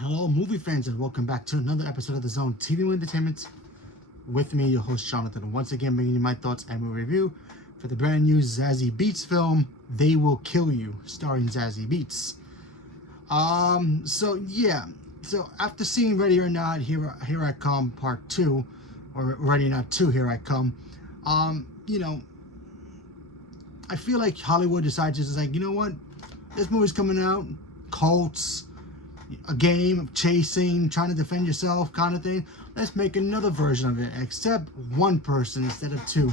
hello, movie fans, and welcome back to another episode of The Zone TV Entertainment. With me, your host Jonathan. Once again, bringing you my thoughts and movie review for the brand new Zazie Beetz film, They Will Kill You, starring Zazie Beetz. So after seeing Ready or Not, Here I Come Part 2, or Ready or Not 2, Here I Come, I feel like Hollywood decides just like, you know what, this movie's coming out, cults, a game of chasing, trying to defend yourself kind of thing. Let's make another version of it, except one person instead of two.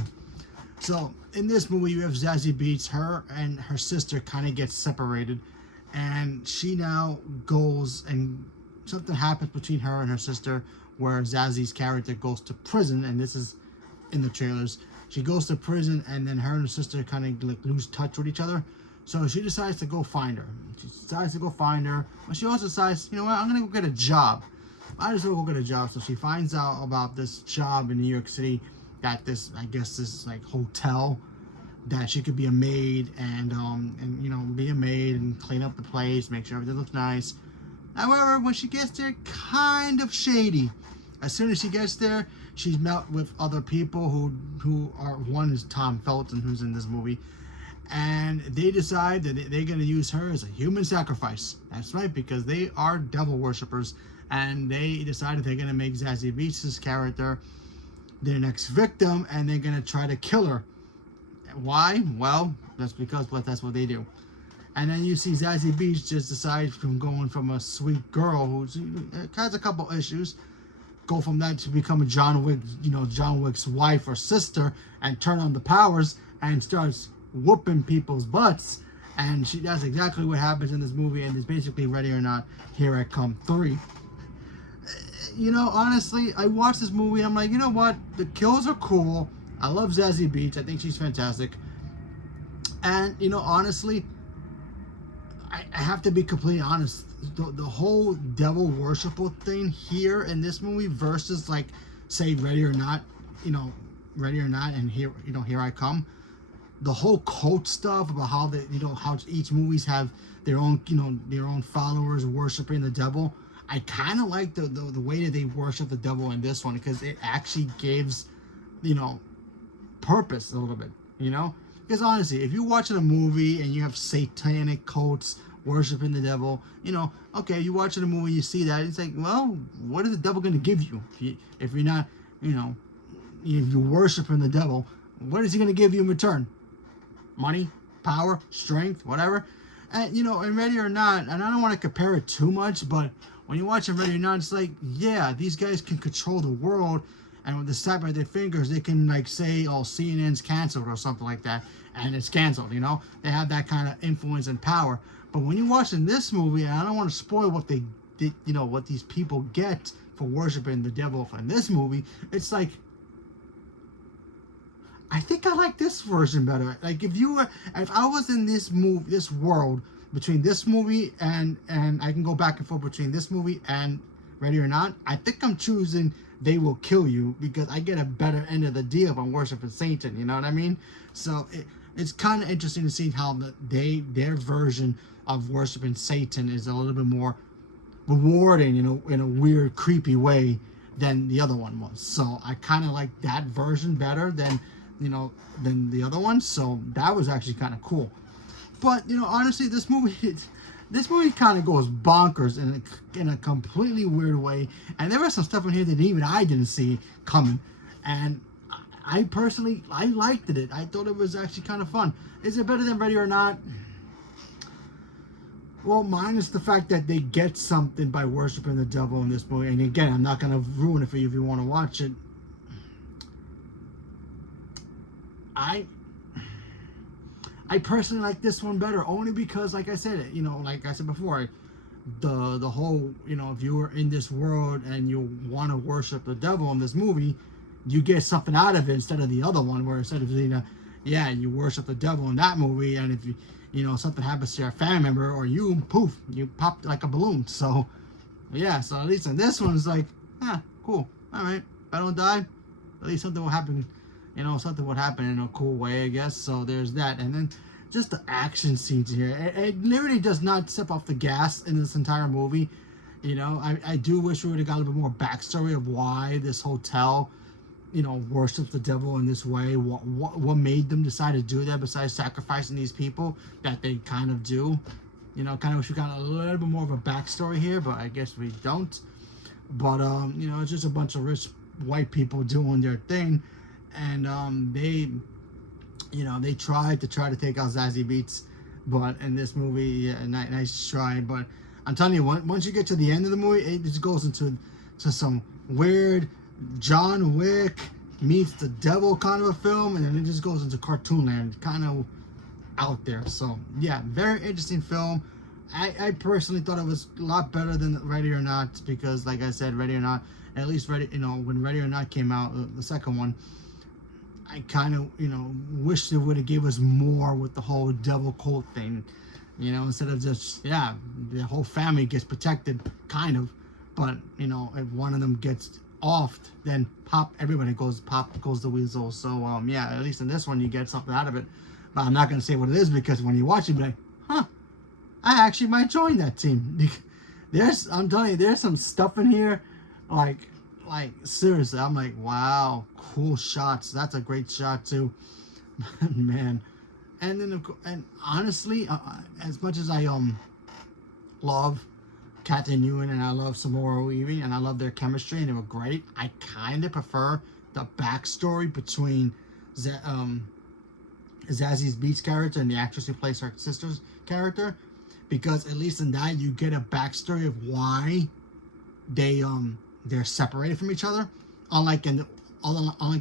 So in this movie, you have Zazie Beetz. Her and her sister kind of get separated, and she now goes and something happens between her and her sister, where Zazie's character goes to prison, and this is in the trailers. She goes to prison, and then her and her sister kind of like lose touch with each other. So she decides to go find her. But she also decides, you know what, I'm going to go get a job. Might as well go get a job. So she finds out about this job in New York City at this, I guess, this like hotel that she could be a maid and be a maid and clean up the place, make sure everything looks nice. However, when she gets there, kind of shady. As soon as she gets there, she's met with other people who are, one is Tom Felton, who's in this movie. And they decide that they're going to use her as a human sacrifice. That's right, because they are devil worshippers. And they decided they're going to make Zazie Beetz's character their next victim, and they're going to try to kill her. Why? Well, that's because that's what they do. And then you see Zazie Beetz just decide from going from a sweet girl who has a couple issues, go from that to become a John Wick's wife or sister, and turn on the powers and starts whooping people's butts. And that's exactly what happens in this movie, and it's basically Ready or Not, Here I Come 3. Honestly, I watched this movie, I'm like, you know what, the kills are cool. I love Zazie Beetz. I think she's fantastic. And honestly, I have to be completely honest, the whole devil worshipful thing here in this movie versus, like, say Ready or Not, and Here I Come, the whole cult stuff about how how each movies have their own followers worshiping the devil. I kind of like the way that they worship the devil in this one, because it actually gives purpose a little bit, because honestly, if you're watching a movie and you have satanic cults worshiping the devil, okay, you're watching a movie, you see that, it's like, well, what is the devil going to give you if you're not, if you're worshiping the devil? What is he going to give you in return? Money, power, strength, whatever. And in Ready or Not, and I don't want to compare it too much, but when you watch Ready or Not, it's like, yeah, these guys can control the world, and with the snap of their fingers, they can, like, say, oh, CNN's canceled or something like that, and it's canceled. They have that kind of influence and power. But when you're watching this movie, and I don't want to spoil what they did, what these people get for worshiping the devil in this movie, it's like, I think I like this version better. Like, if I was in this world between this movie and I can go back and forth between this movie and Ready or Not, I think I'm choosing They Will Kill You, because I get a better end of the deal if I'm worshiping Satan. You know what I mean? So it's kind of interesting to see how their version of worshiping Satan is a little bit more rewarding, in a weird, creepy way than the other one was. So I kind of like that version better than the other one. So that was actually kind of cool. But honestly, this movie kind of goes bonkers in a completely weird way, and there was some stuff in here that even I didn't see coming, and I personally liked it. I thought it was actually kind of fun. Is it better than Ready or Not? Well, minus the fact that they get something by worshiping the devil in this movie, and again, I'm not going to ruin it for you if you want to watch it. I personally like this one better, only because, like I said, like I said before, the whole, if you were in this world and you want to worship the devil in this movie, you get something out of it instead of the other one, where instead of, you worship the devil in that movie, and if something happens to your family member or you, poof, you pop like a balloon. So, yeah, so at least in this one, it's like, cool, all right, if I don't die, at least something will happen. Something would happen in a cool way, I guess. So there's that. And then just the action scenes here. It literally does not step off the gas in this entire movie. You know, I do wish we would have got a little bit more backstory of why this hotel, you know, worships the devil in this way. What made them decide to do that besides sacrificing these people that they kind of do. You know, kind of wish we got a little bit more of a backstory here, but I guess we don't. But you know, it's just a bunch of rich white people doing their thing, and they, you know, they tried to take out Zazie Beetz, but in this movie, yeah, nice try. But I'm telling you, once you get to the end of the movie, it just goes into some weird John Wick meets the devil kind of a film, and then it just goes into cartoon land, kind of out there. So yeah, very interesting film. I personally thought it was a lot better than Ready or Not, because like I said, Ready or Not, at least Ready, you know, when Ready or Not came out, the second one, I kind of, you know, wish they would have gave us more with the whole devil cult thing, you know, instead of just, yeah, the whole family gets protected, kind of, but, you know, if one of them gets offed, then everybody goes the weasel. So, yeah, at least in this one, you get something out of it, but I'm not going to say what it is, because when you watch it, you'll be like, huh, I actually might join that team. I'm telling you, there's some stuff in here, like seriously, I'm like, wow, cool shots. That's a great shot too, man. And then, and honestly, as much as I love Captain Ewan and I love Samora Weaving and I love their chemistry and they were great, I kind of prefer the backstory between Zazie Beetz character and the actress who plays her sister's character, because at least in that you get a backstory of why they're separated from each other, unlike the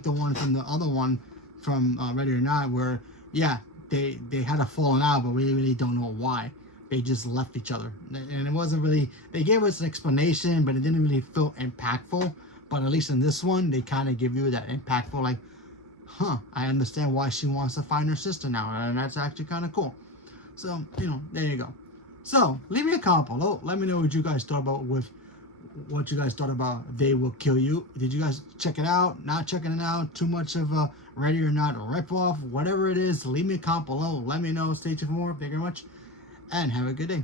one from the other one from Ready or Not, where yeah, they had a falling out, but we really don't know why. They just left each other, and it wasn't really. They gave us an explanation, but it didn't really feel impactful. But at least in this one, they kind of give you that impactful, like, huh, I understand why she wants to find her sister now, and that's actually kind of cool. So, you know, there you go. So leave me a comment below. Let me know what you guys thought about They Will Kill You. Did you guys check it out? Not checking it out? Too much of a Ready or Not ripoff? Whatever it is, leave me a comment below. Let me know. Stay tuned for more. Thank you very much, and have a good day.